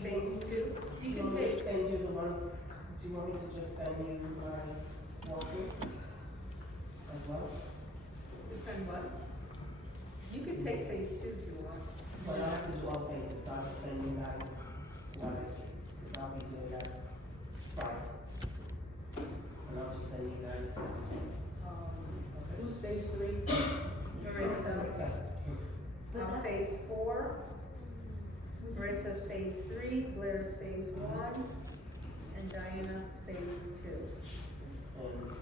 phase two. You Do you can want me to take, send you the ones, do you want me to just send you my walkthrough as well? the same one. You can take phase two if you want. But I have to do all phases, so I'll just send you guys what I see, because I'll be doing that Friday. And I'll just send you guys. Who's phase three? Marissa, on phase four. Maritza's phase three, Blair's phase one, and Diana's phase two. And,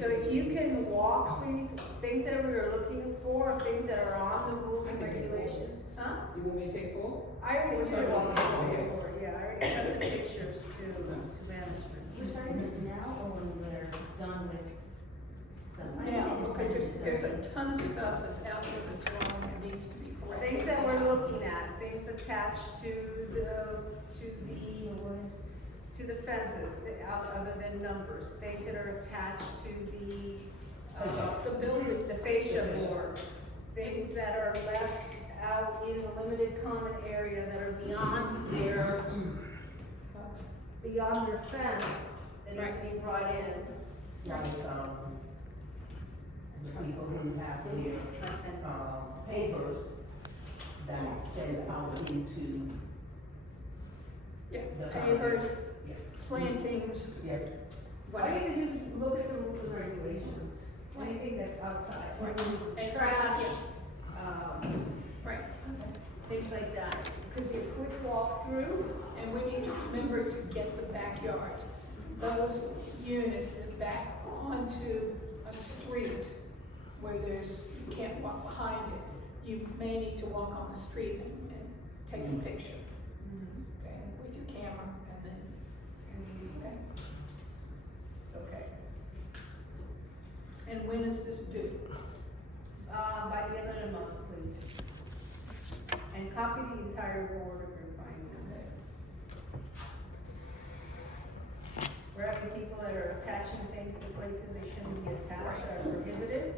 So if you can walk these things that we were looking for, things that are on the rules and regulations, huh? You want me to take four? I already did all the Okay. before, yeah, I already sent the pictures to management. You're starting this now or when we're done with stuff? Now, because there's a ton of stuff that's out there that's wrong and needs to be corrected. Things that we're looking at, things attached to the fences, other than numbers, things that are attached to The building, the fascia board, things that are left out in the limited common area that are beyond their fence, that needs to be brought in. like, the people who have their, pavers that extend out into yeah, the. pavers, Yeah, plantings, yeah, All you have to do is look at the rules and regulations, anything that's outside, And- trash, right. things like that. Could be a quick walkthrough. And we need to remember to get the backyards. Those units that back onto a street where you can't walk behind it, you may need to walk on the street and take a picture, okay, with your camera and then, okay. And when is this due? By the end of the month, please. And copy the entire board if you're finding it. We're having people that are attaching things to places they shouldn't be attached, are prohibited.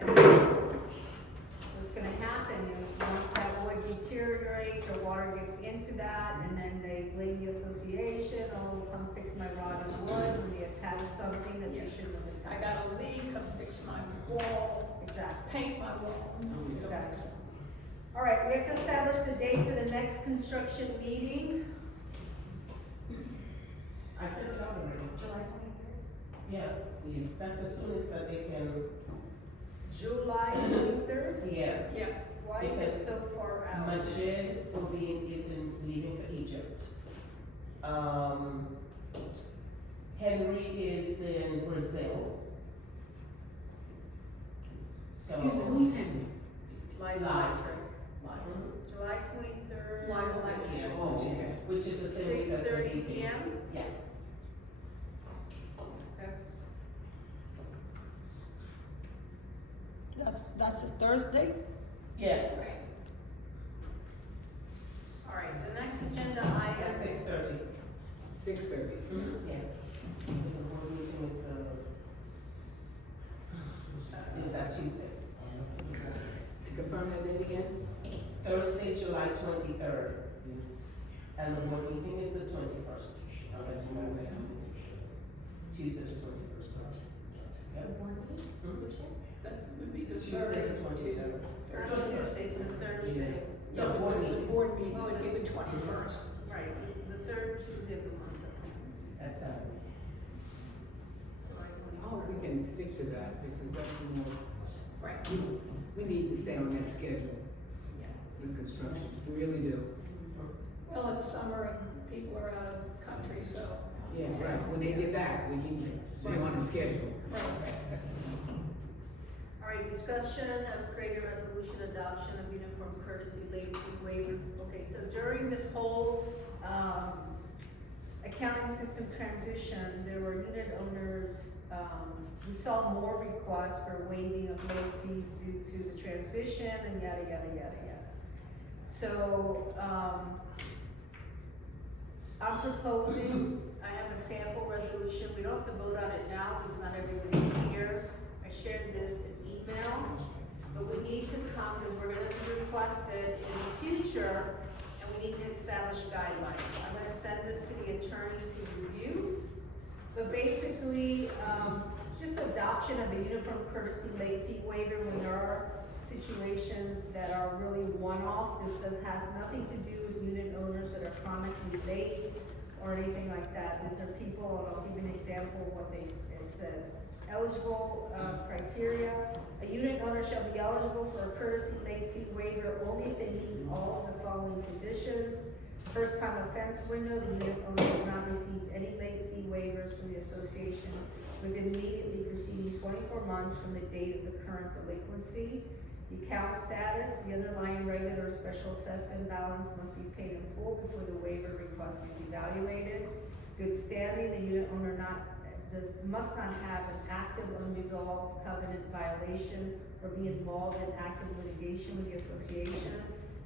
And what's gonna happen is, once that wood deteriorates or water gets into that, and then they blame the association, oh, come fix my rotten wood, when they attach something that they shouldn't have I attached. got a leak, come fix my wall, Exactly. paint my wall. Exactly. All right, we have to establish the date for the next construction meeting. I said it already, July 23rd? yeah, that's the soonest that they can, July 23rd. yeah. Yeah, Why is it Because so far out? Majid is leaving for Egypt. Henry is in Brazil. So. Who's Henry? Live. Live. Mhm. July 23rd. Live election. Yeah, Oh, okay. which is the same week as the 6:30 meeting. PM. Yeah, Okay. that's a Thursday? yeah, Right. All right, the next agenda at item. 6:30. 6:30. Yeah. Because the board meeting is that Tuesday. Confirm that date again? Thursday, July 23rd. And the board meeting is the 21st. Unless you want to. Tuesday the 21st. Yep. That would be the Tuesday third. the 23rd. It's not a Tuesday, it's a Thursday. Yeah, No, but board the meeting. board meeting would be the 21st. Right, the third Tuesday of the month. That's July I hope we 21st. can stick to that because that's more, Right. we need to stay on that schedule with construction. We really do. Well, it's summer and people are out of the country, so. Yeah, right. When they get back, we can stay on the schedule. Right. All right, discussion of creating resolution adoption of uniform courtesy late fee waiver. Okay, so during this whole, accounting system transition, there were unit owners, we saw more requests for waiving of late fees due to the transition and yada, yada, yada, yada. So, I'm proposing, I have a sample resolution, we don't have to vote on it now because not everybody's here. I shared this in email, but we need to come, because we're gonna be requested in the future It's just adoption of a uniform courtesy late fee waiver when there are situations that are really one-off. Has nothing to do with unit owners that are chronically late or anything like that. These are people, and I'll give you an example of what it says. Eligible, criteria, a unit owner shall be eligible for a courtesy late fee waiver only if they meet all of the following conditions. First time offense window, the unit owner has not received any late fee waivers from the association within immediately preceding 24 months from the date of the current delinquency. The account status, the underlying regular or special assessment balance must be paid in full before the waiver request is evaluated. Good standing, the unit owner must not have an active unresolved covenant violation or be involved in active litigation with the association.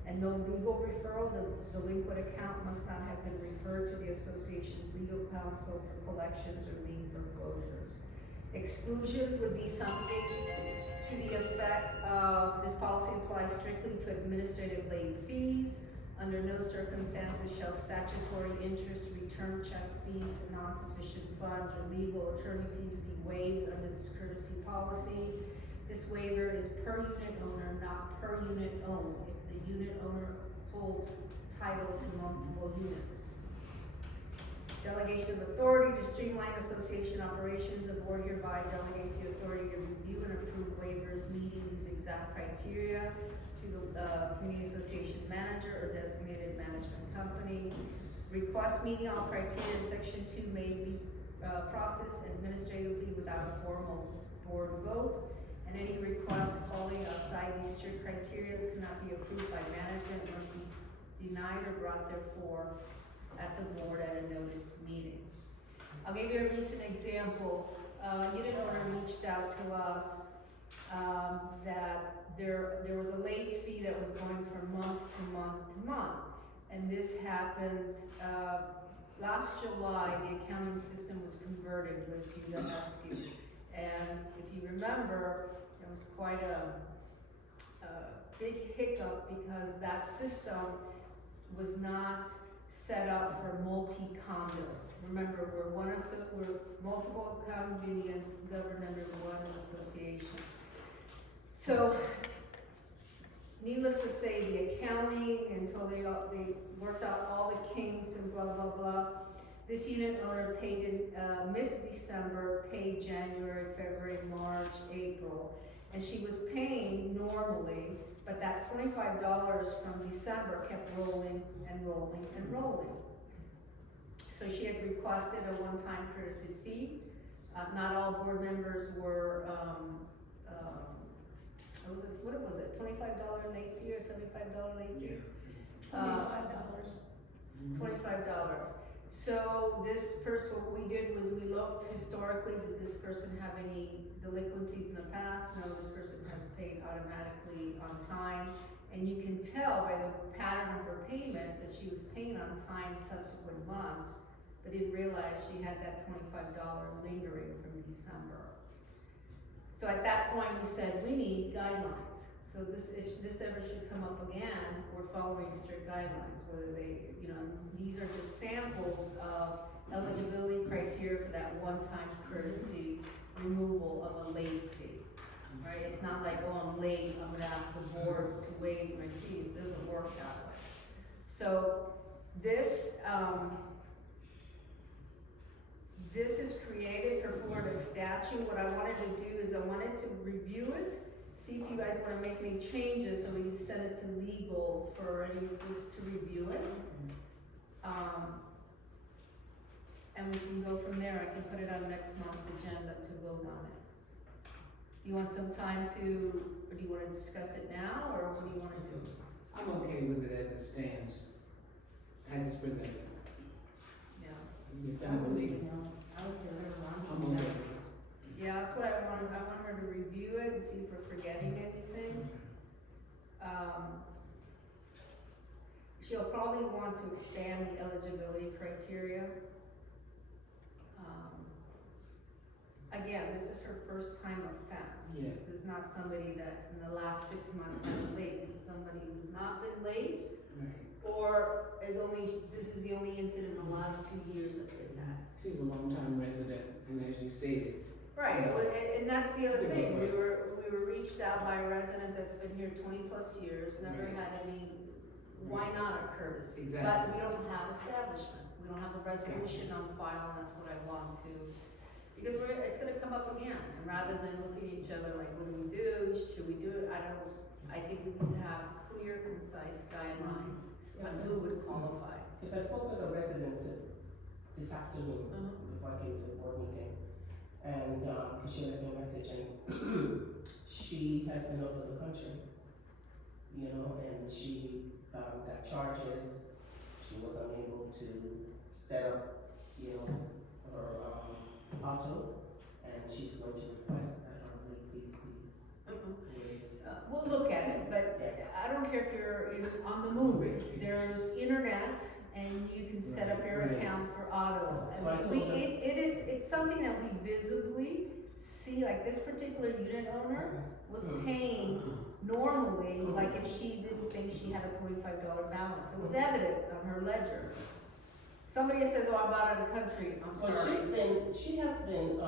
And no legal referral, the delinquent account must not have been referred to the association's legal counsel for collections or lien foreclosures. Exclusions would be something to the effect of, this policy applies strictly to administrative late fees. Under no circumstances shall statutory interest, return check fees for non-sufficient funds, or legal attorney fees be waived under this courtesy policy. This waiver is per unit owner, not per unit owned. If the unit owner holds title to multiple units. Delegation of authority to streamline association operations. The board hereby delegates the authority to review and approve waivers meeting these exact criteria to the community association manager or designated management company. Request meeting all criteria, section 2 may be processed administratively without a formal board vote. And any requests falling outside these strict criteria cannot be approved by management, must be denied or brought therefore at the board at a notice meeting. I'll give you a recent example. Unit owner reached out to us that there was a late fee that was going from month to month to month. And this happened last July. The accounting system was converted with UWSQ. And if you remember, it was quite a big hiccup because that system was not set up for multi-condo. Remember, we're multiple condominiums governed under one association. So, needless to say, the accounting, until they worked out all the kinks and blah, blah, blah, this unit owner paid in, missed December, paid January, February, March, April, and she was paying normally, but that $25 from December kept rolling and rolling and rolling. So she had requested a one-time courtesy fee. Not all board members were, what was it, $25 late fee or $75 late fee? $25. $25. So this person, what we did was we looked historically, did this person have any delinquencies in the past? No, this person has paid automatically on time. And you can tell by the pattern of her payment that she was paying on time subsequent months, but didn't realize she had that $25 lingering from December. So at that point we said, we need guidelines. So if this ever should come up again, we're following strict guidelines, whether they, these are just samples of eligibility criteria for that one-time courtesy removal of a late fee, right? It's not like, oh, I'm late, I'm gonna ask the board to waive my fees. It doesn't work that way. So this is created per Florida statute. What I wanted to do is I wanted to review it, see if you guys want to make any changes so we can send it to legal for any of us to review it. And we can go from there. I can put it on next month's agenda to vote on it. Do you want some time or do you want to discuss it now, or what do you want to do? I'm okay with it as it stands, as it's presented. Yeah. It's unbelievable. I would say we're I'm wrong. okay with it. Yeah, that's what I want. I want her to review it and see if we're forgetting anything. She'll probably want to expand the eligibility criteria. Again, this is her first time offense. Yes. This is not somebody that in the last 6 months has been late. This is somebody who's not been late, Right. or this is the only incident in the last 2 years that they've had. She's a long-time resident, and as you stated, Right, well, and that's the other thing, we were reached out by a resident that's been here 20+ years, never Right. had any, why not a courtesy? But Exactly. we don't have establishment, we don't have a resolution on file, and that's what I want to, because it's gonna come up again, and rather than looking at each other like, what do we do, should we do it, I think we need to have clear, concise guidelines on who would qualify. Because I spoke with a resident this afternoon, before I came to the board meeting, and, cause she left me a message, and she has been over the country, you know, and she, got charges, she was unable to set up, you know, her, auto, and she's going to request that her late fees be waived. We'll look at it, but I don't care if you're on the move, there's internet and you can set up your Right. account for auto. So I And told her- it's something that we visibly see, like this particular unit owner was paying normally, like if she didn't think she had a $25 balance, it was evident on her ledger. Somebody says, oh, I'm out of the country, I'm Well, sorry. she has been,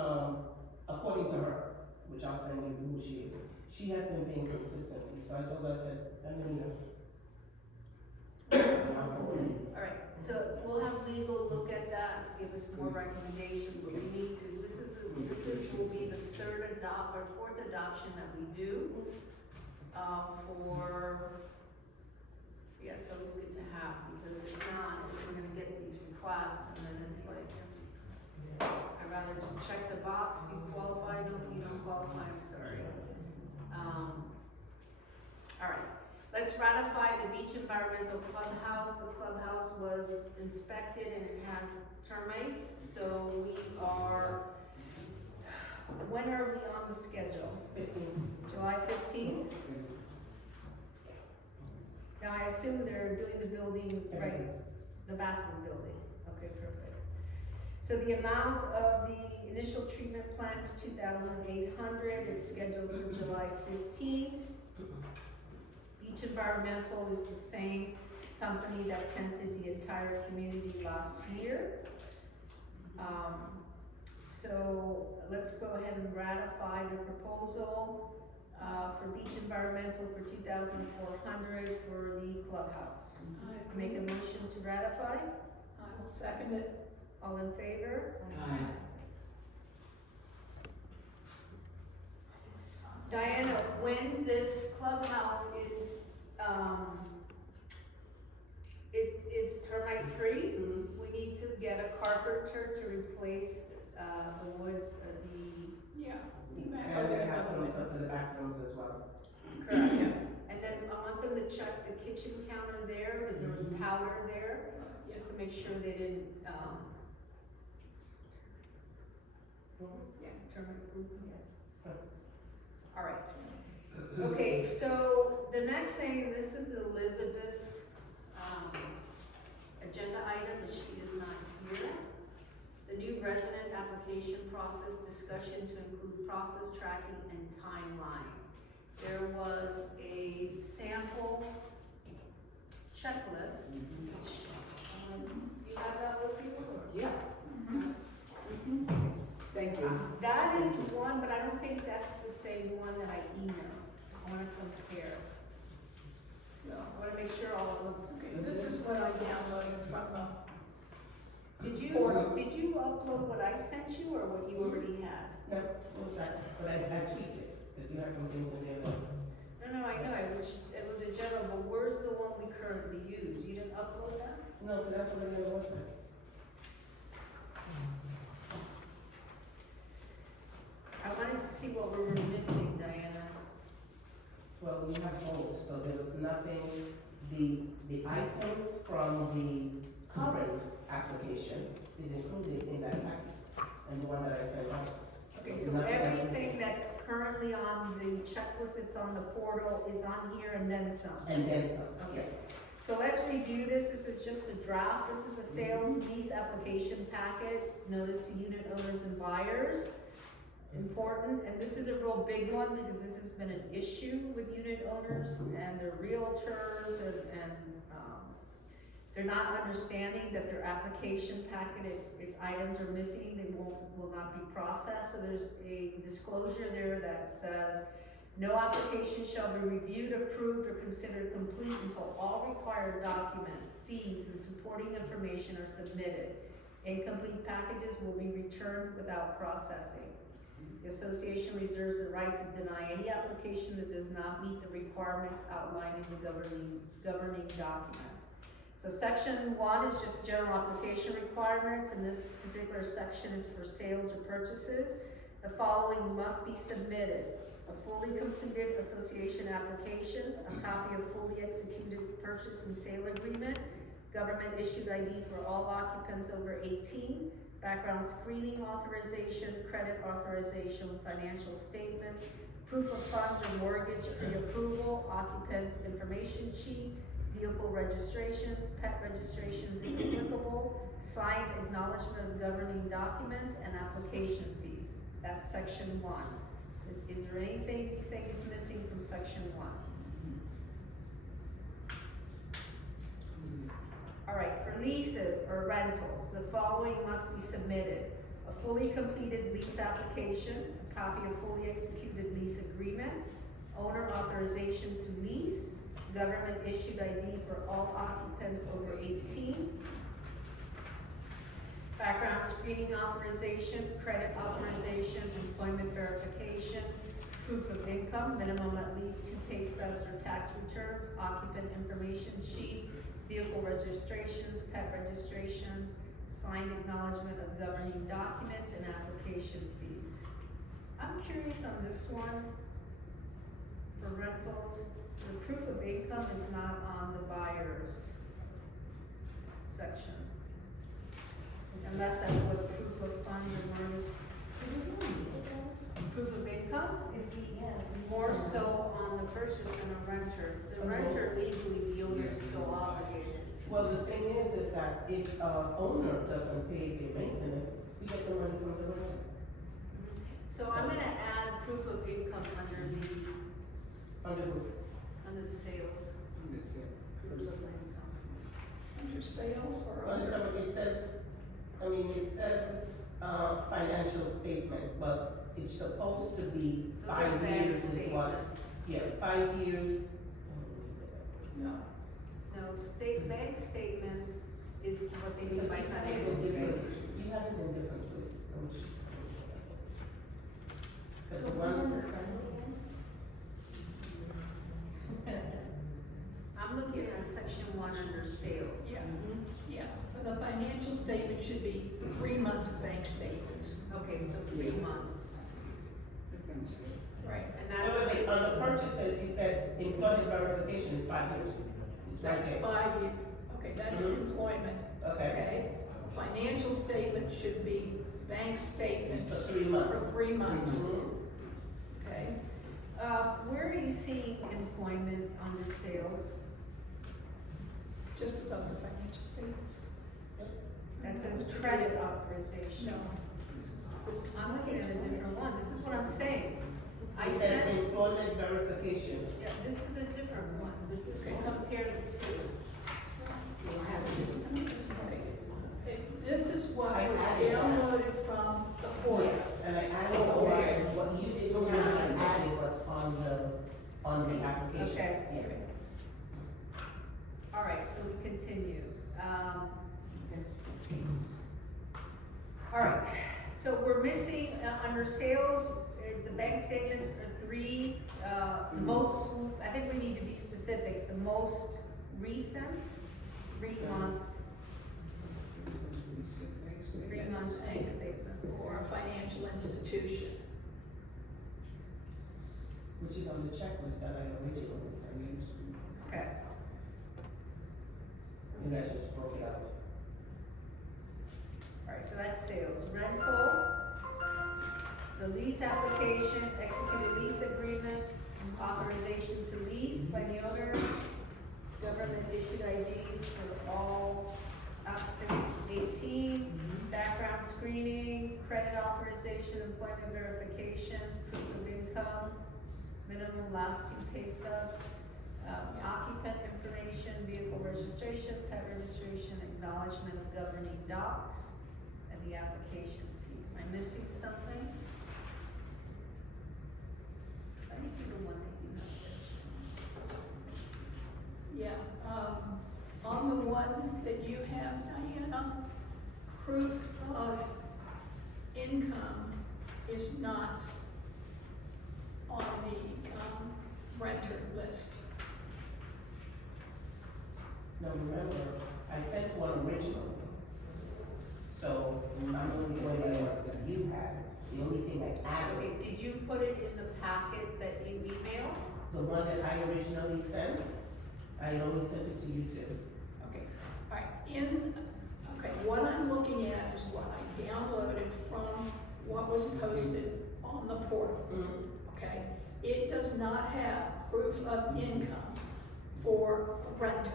according to her, which I'll send you who she is, she has been paying consistently, so I told her, I said, send me And I'll forward it. All right, so we'll have legal look at that, give us more recommendations, but we need to, this will be the fourth adoption that we do, it's always good to have, because if not, we're gonna get these requests, and then it's like, I'd rather just check the box, you qualify, no, you don't qualify, I'm sorry. All right, let's ratify the Beach Environmental Clubhouse. The clubhouse was inspected and it has termites, so when are we on the schedule? 15. July 15th? Now, I assume they're doing the building, right, the bathroom building, okay, perfect. So the amount of the initial treatment plan is $2,800, it's scheduled for July 15th. Beach Environmental is the same company that tented the entire community last year. So let's go ahead and ratify the proposal for Beach Environmental for $2,400 for the clubhouse. Make a motion to ratify, I will second it. all in favor? Aye. Diana, when this clubhouse is termite free, we need to get a carpenter to replace, the wood, Yeah. And we're gonna have some stuff in the bathrooms as well. correct? And then I want them to check the kitchen counter there, because there was powder there, just to make sure they didn't, yeah, termite proof, yeah. All right. Okay, so the next thing, this is Elizabeth's, agenda item, but she is not here. The new resident application process discussion to include process tracking and timeline. There was a sample checklist, which, you have that with you? Yeah. Thank you. That is one, but I don't think that's the same one that I emailed. I wanna compare. No. I wanna make sure all of them. Okay, this is what I downloaded from the, Did you Portal. upload what I sent you or what you already had? No, it was that, but I tweaked it, because you had some things in there that, No, I know, it was a general, but where's the one we currently use? You didn't upload that? no, but that's what it was. I wanted to see what we were missing, Diana. Well, we have both, so there was nothing, the items from the current application is included in that packet, and the one that I sent out. Okay, There's so nothing else everything missing. that's currently on the checklist, it's on the portal, is on here and then some. And then some, yeah. Okay, so let's review this, this is just a draft, this is a sales lease application packet, notice to unit owners and buyers. Important, and this is a real big one, because this has been an issue with unit owners and their realtors and they're not understanding that their application packet, if items are missing, they will not be processed. So there's a disclosure there that says, no application shall be reviewed, approved, or considered complete until all required document, fees, and supporting information are submitted. Incomplete packages will be returned without processing. The association reserves the right to deny any application that does not meet the requirements outlined in the governing documents. So section 1 is just general application requirements, and this particular section is for sales or purchases. The following must be submitted: a fully completed association application, a copy of fully executed purchase and sale agreement, government issued ID for all occupants over 18, background screening authorization, credit authorization, financial statement, proof of funds or mortgage pre-approval, occupant information sheet, vehicle registrations, pet registrations if applicable, signed acknowledgement of governing documents, and application fees. That's section 1. Is there anything you think is missing from section 1? All right, for leases or rentals, the following must be submitted: a fully completed lease application, a copy of fully executed lease agreement, owner authorization to lease, government issued ID for all occupants over 18, background screening authorization, credit authorization, employment verification, proof of income, minimum at least 2 pay stubs or tax returns, occupant information sheet, vehicle registrations, pet registrations, signed acknowledgement of governing documents, and application fees. I'm curious on this one, for rentals, the proof of income is not on the buyer's section. Unless that's what proof of funds or mortgage. Proof of income? More so on the purchase than a renter. The renter legally, the owner is still obligated. Well, the thing is that if owner doesn't pay the maintenance, we get the money from the renter. So I'm gonna add proof of income under Under who? the sales. That's it. Proof of income. Under sales or Under under? some, it says, financial statement, but it's supposed to be Those are 5 bank years is what, statements. yeah, 5 years. No. No, bank statements is what they mean by You financial have it in statements. different- you have it in different places. Let me show you. 'Cause So one- we're on the front again? I'm looking at section 1 under sales. Yeah, yeah. For the financial statement should be 3 months of bank statements. Okay, so 3 months. Essentially. Right. And Wait, that's, wait, on the purchases, he said employment verification is 5 years. It's right That's there. 5 years. Okay, that's Mhm. employment. Okay, Okay. Financial statement should be bank statements for 3 months. for 3 months. Mhm. Okay. where are you seeing employment under sales? Just above the financial statements. That says credit authorization. No. This is I'm looking at a different one. This is what I'm saying. I It says sent, employment verification. yeah, this is a different one. This is to compare the two. Okay. This is what I was added that. downloaded from the portal. And I added what you told me, I added what's on the application. Okay. Yeah. All right, so we continue. All right, so we're missing, under sales, the bank statements are 3, the most, I think we need to be specific, the most recent, 3 months, 3 months bank statements. For a financial institution. Which is on the checklist that I originally sent. Okay, You guys just broke it out. all right, so that's sales. Rental, the lease application, executed lease agreement, authorization to lease by the owner, government issued IDs for all applicants 18, background screening, credit authorization, employment verification, proof of income, minimum last 2 pay stubs, Occupant information, vehicle registration, pet registration, acknowledgement of governing docs, and the application fee. Am I missing something? Let me see the one that you have there. Yeah, on the one that you have, Diana, proof of income is not on the, renter list. Now remember, I sent one original. So I'm only going by what you had. The only thing I added, Okay, did you put it in the packet that you emailed? the one that I originally sent, I only sent it to you too. Okay, all right, okay, what I'm looking at is what I downloaded from what was posted on the portal, okay? It does not have proof of income for a renter.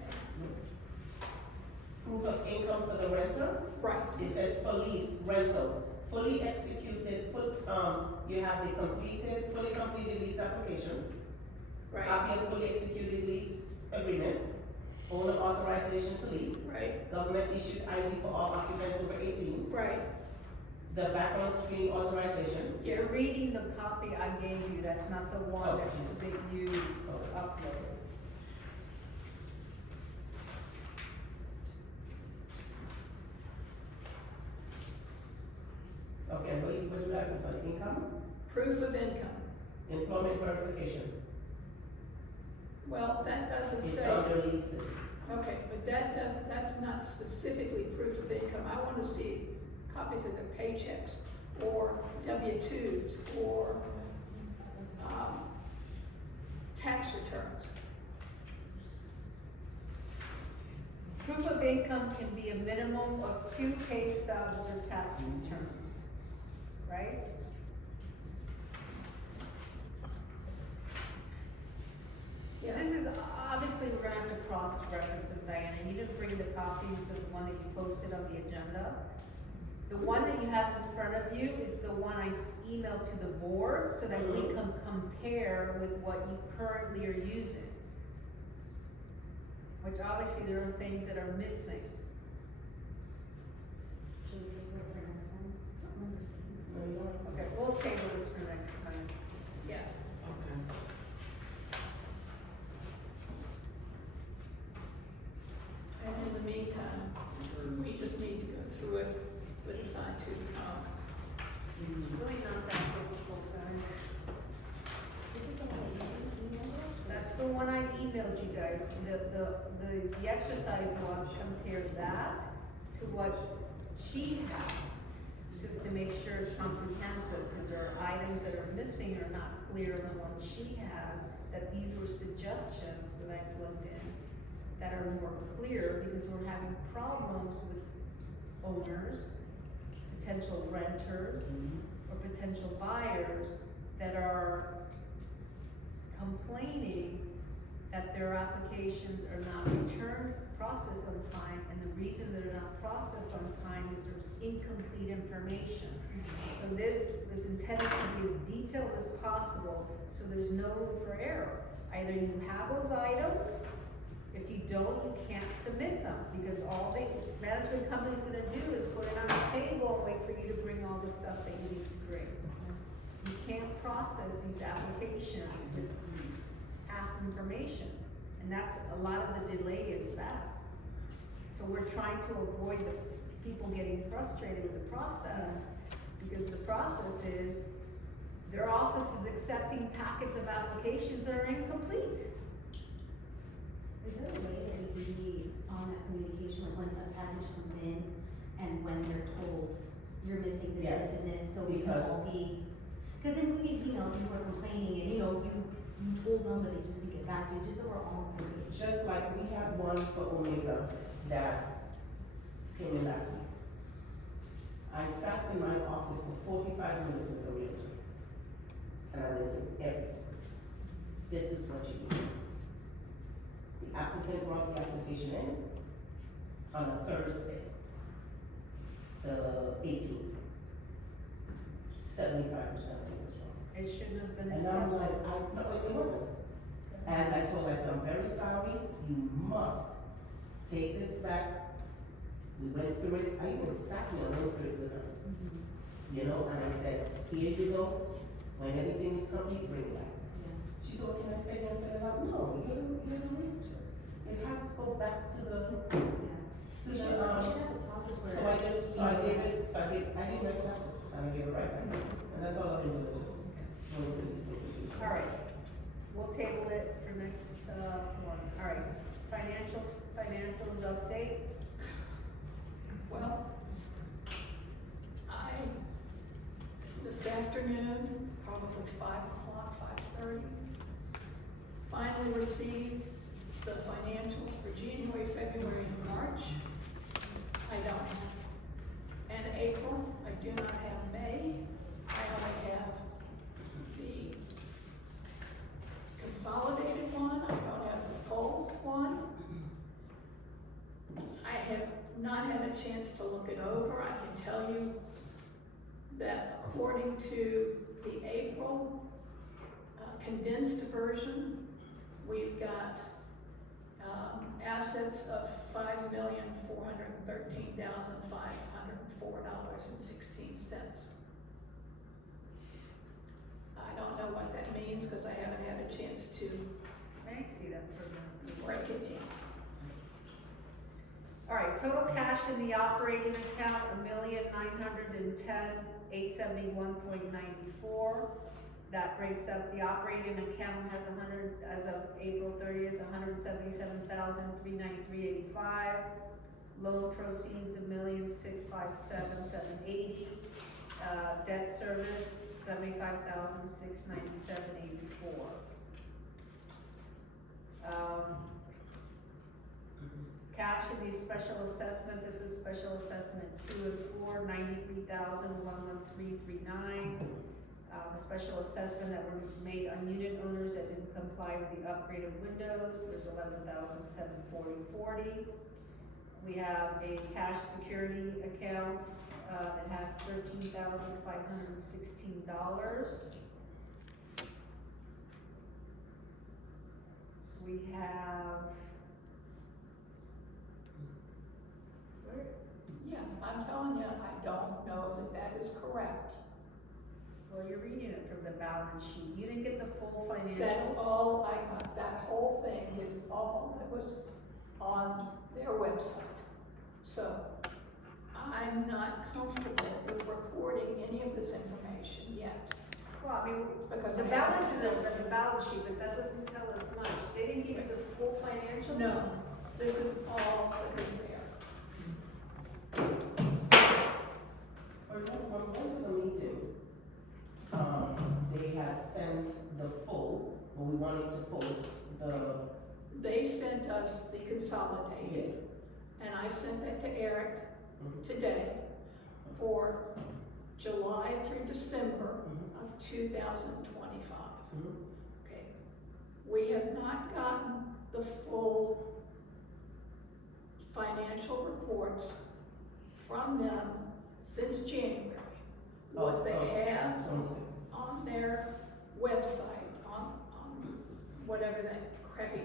Okay, Proof of income for the renter, right, it says for lease rentals, fully executed, you have the fully completed lease application, right, copy of fully executed lease agreement, owner authorization to lease, right, government issued ID for all occupants over 18, right, the background screening authorization. You're reading the copy I gave you, that's not the one that you uploaded. Okay, and what you guys have for income, proof of income. employment verification, Well, that doesn't it's say, under leases. okay, but that's not specifically proof of income. I wanna see copies of their paychecks, or W-2s, or, tax returns. Proof of income can be a minimum of 2 pay stubs or tax returns, right? Yeah. This is, obviously, we're gonna have to cross-reference them, Diana, you didn't bring the copies of the one that you posted on the agenda. The one that you have in front of you is the one I emailed to the board, so that we can compare with what you currently are using. Which obviously there are things that are missing. Should we take it for next time? I don't remember seeing it. No, you don't. Okay, we'll table this for next time. Yeah. Okay. And in the meantime, we just need to go through it with a fine tooth comb. It's really not that difficult, guys. This is the one that you emailed us? That's the one I emailed you guys. The exercise was compare that to what she has, to make sure it's comprehensive, because there are items that are missing or not clear on the one she has, that these were suggestions that I plugged in that are more clear, because we're having problems with owners, potential renters, or potential buyers that are complaining that their applications are not returned, processed on time, and the reason they're not processed on time is there's incomplete information. So this is intended to be as detailed as possible, so there's no room for error. Either you have those items, if you don't, you can't submit them, because all the management company's gonna do is put it on the table and wait for you to bring all the stuff that you need to bring. You can't process these applications with half information, and that's, a lot of the delay is that. So we're trying to avoid the people getting frustrated with the process, because the process is, their office is accepting packets of applications that are incomplete. Is there a way that we can be on that communication, like when a package comes in and when they're told you're missing this, Yes, this, and this, so we can because- all be, cause then we get emails and people are complaining and, you know, you told them, but they just didn't get back to you, just so we're all on the same page. Just like we have one for Omega that came in last week. I sat in my office for 45 minutes with the realtor. And I went through everything. This is what you need. The applicant brought the application in on a Thursday, the 18th. 75% of it was wrong. It shouldn't have been been And I'm accepted. like, no, it wasn't. And I told her, I said, I'm very sorry, you must take this back. We went through it, I even sat here and went through it with her. You know, and I said, here you go, when everything is complete, bring it back. She said, well, can I stay there and fill it out? No, you're the realtor. It has to go back to the, So you should have a process where. so I gave it, I gave it example, and I gave it right back. And that's all I've been doing, just going through these things. All right, we'll table it for next, one. All right, financials update. Well, this afternoon, probably 5:00, 5:30, finally received the financials for January, February, and March. I don't have, and April, I do not have May. I only have the consolidated one, I don't have the full one. I have not had a chance to look it over. I can tell you that according to the April condensed version, we've got assets of $5,413,504.16. I don't know what that means because I haven't had a chance to I see that for the. break it down. All right, total cash in the operating account, $1,910,871.94. That breaks up, the operating account has as of April 30th, $177,393.85. Loan proceeds, $1,657,780. Debt service, $75,697.84. Cash in the special assessment, this is special assessment 2 and 4, $93,113.39. The special assessment that were made on unit owners that didn't comply with the upgraded windows, there's $11,740.40. We have a cash security account, that has $13,516. We have, Yeah, I'm telling you, I don't know that that is correct. well, you're reading it from the balance sheet, you didn't get the full financials? That's all I got, that whole thing is all that was on their website. So, I'm not comfortable with reporting any of this information yet, Well, I mean, because the I balance haven't- is on the balance sheet, but that doesn't tell us much, they didn't give you the full financials? No, this is all that is there. When we went to the meeting, they had sent the full, but we wanted to post the, They sent us the consolidated, and I sent that to Eric today for July through December of 2025. Okay, we have not gotten the full financial reports from them since January. What they have 26. on their website, on whatever that crappy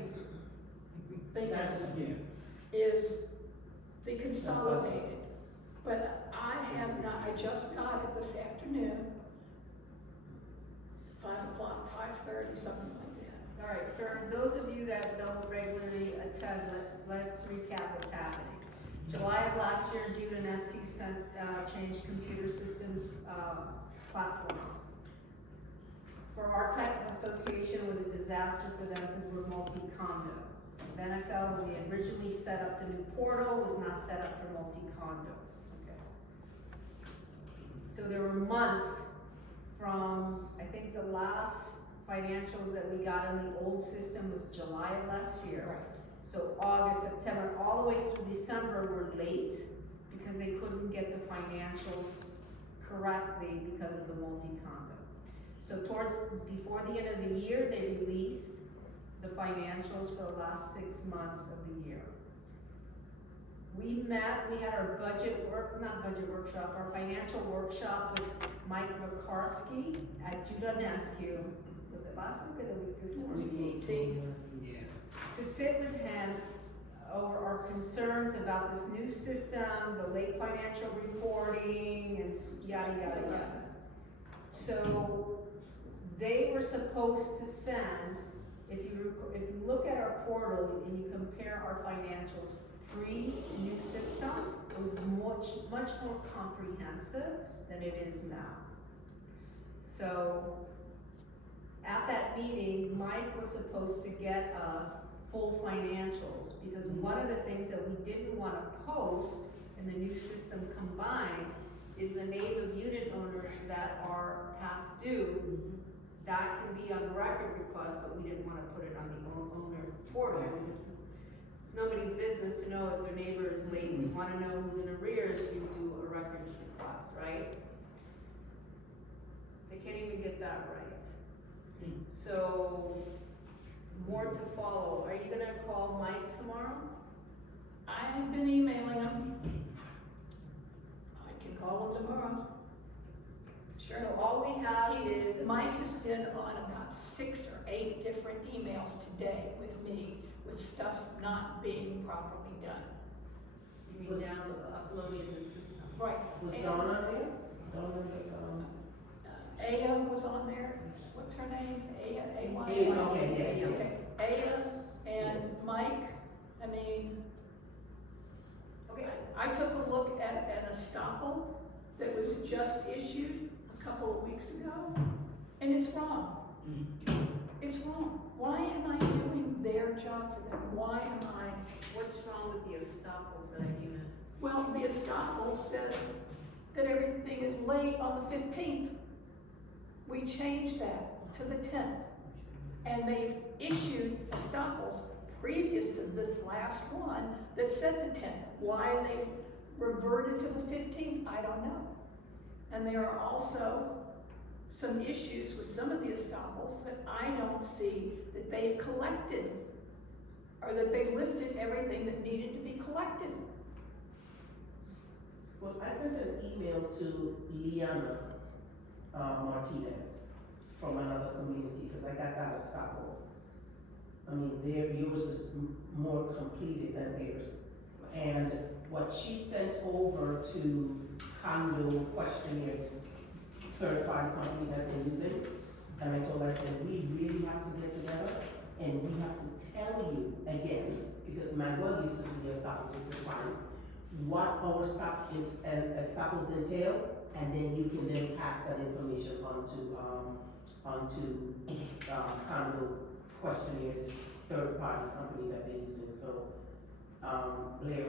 thing That's, is, is the consolidated. But I have not, I just got it this afternoon, 5:00, 5:30, something like that. All right, for those of you that don't regularly attend, let's recap what's happening. July of last year, Jude and SU changed computer systems, platforms. For our type of association, it was a disaster for them because we're multi-condo. Veneca, when they originally set up the new portal, was not set up for multi-condo. Okay. So there were months from, I think the last financials that we got on the old system was July of last year. So August, September, all the way through December were late because they couldn't get the financials correctly because of the multi-condo. So before the end of the year, they released the financials for the last 6 months of the year. we met, we had our not budget workshop, our financial workshop with Mike McCarskey at Judah Nescu. Was it last week or the week before? It was the 18th. Yeah. To sit with him over our concerns about this new system, the late financial reporting and yada, yada, yada. So they were supposed to send, if you look at our portal and you compare our financials pre-new system, it was much more comprehensive than it is now. So at that meeting, Mike was supposed to get us full financials, because one of the things that we didn't want to post in the new system combined is the name of unit owners that are past due. That can be on record request, but we didn't want to put it on the owner portal, because it's nobody's business to know if their neighbor is late. We want to know who's in arrears, you do a records request, right? They can't even get that right. So, more to follow. Are you gonna call Mike tomorrow? I've been emailing him. I can call him tomorrow. Sure. So all we have is. Mike has been on about 6 or 8 different emails today with me, with stuff not being properly done. You mean uploading the system? Right. Was And, Donna there? Donna, Ada was on there. What's her name? Ada, A-Y? Ada, okay, yeah. Okay, Ada and Mike, I mean, Okay. I took a look at an estoppel that was just issued a couple of weeks ago, and it's wrong. It's wrong. Why am I doing their job for them? Why am I? What's wrong with the estoppel for that unit? Well, the estoppel says that everything is late on the 15th. We changed that to the 10th. And they've issued estoppels previous to this last one that said the 10th. Why they reverted to the 15th, I don't know. And there are also some issues with some of the estoppels that I don't see that they've collected, or that they've listed everything that needed to be collected. Well, I sent an email to Liana Martinez from another community, because I got that estoppel. I mean, yours is more completed than theirs. And what she sent over to Condo Questionnaires, third-party company that they're using, and I told her, I said, we really have to get together, and we have to tell you again, because Manuel used to do the estoppels, which is fine, what our estoppels entail, and then you can then pass that information onto Condo Questionnaires, third-party company that they're using. So, Blair,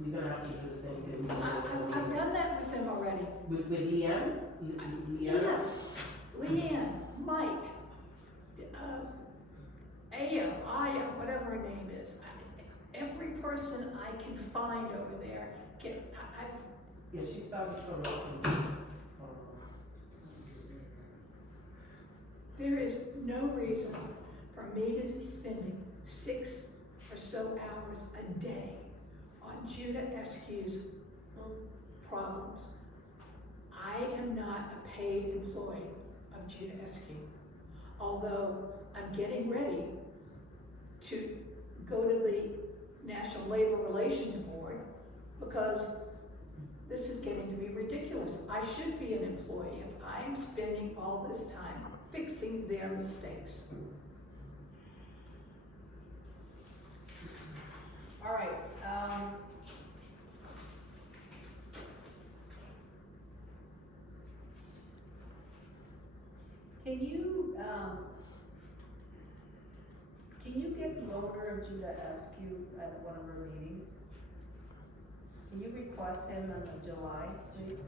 we're gonna have to do the same thing. I've done that with them already. With Leanne? Leanne? Yes, Leanne, Mike, Aya, whatever her name is. Every person I can find over there, Yeah, she started from. there is no reason for me to be spending 6 or so hours a day on Judah Escu's problems. I am not a paid employee of Judah Escu, although I'm getting ready to go to the National Labor Relations Board, because this is getting to be ridiculous. I should be an employee if I'm spending all this time fixing their mistakes. All right, can you get the owner of Judah Escu at one of our meetings? Can you request him in July, please?